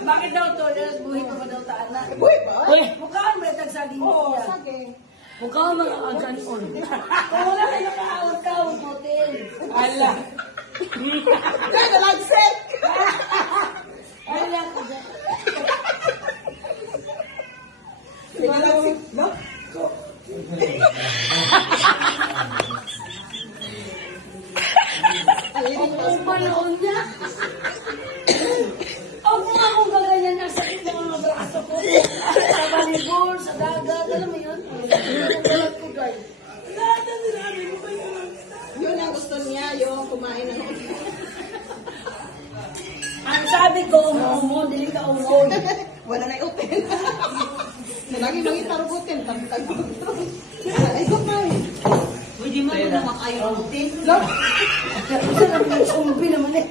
Bakit daw to? Buhay pa ba daw ta, anak? Uy, ba? Uy, Mukhaan mo yung tagsaging Oo, niya. saging. mukha ka mga aganon. Kung wala kayo nakaawag-kawag hotel. Ala. Kaya nalagsik! Wala ka dyan. Nalagsik, no? Ang panahon niya. Huwag mo akong gaganyan na sa mga braso ko. Sa balibor, sa dagat, alam mo yun? Ang ko, guys. Lahat ang sinabi mo ba yun? Yun ang gusto niya, yung kumain ng Ang sabi ko, umumo, dili ka umumo. wala na open. Nalagi nang itarugutin, tagtag. Ay, kumain. Pwede mo na makayo hotel. Lord, Kasi naman nagsumbi naman eh.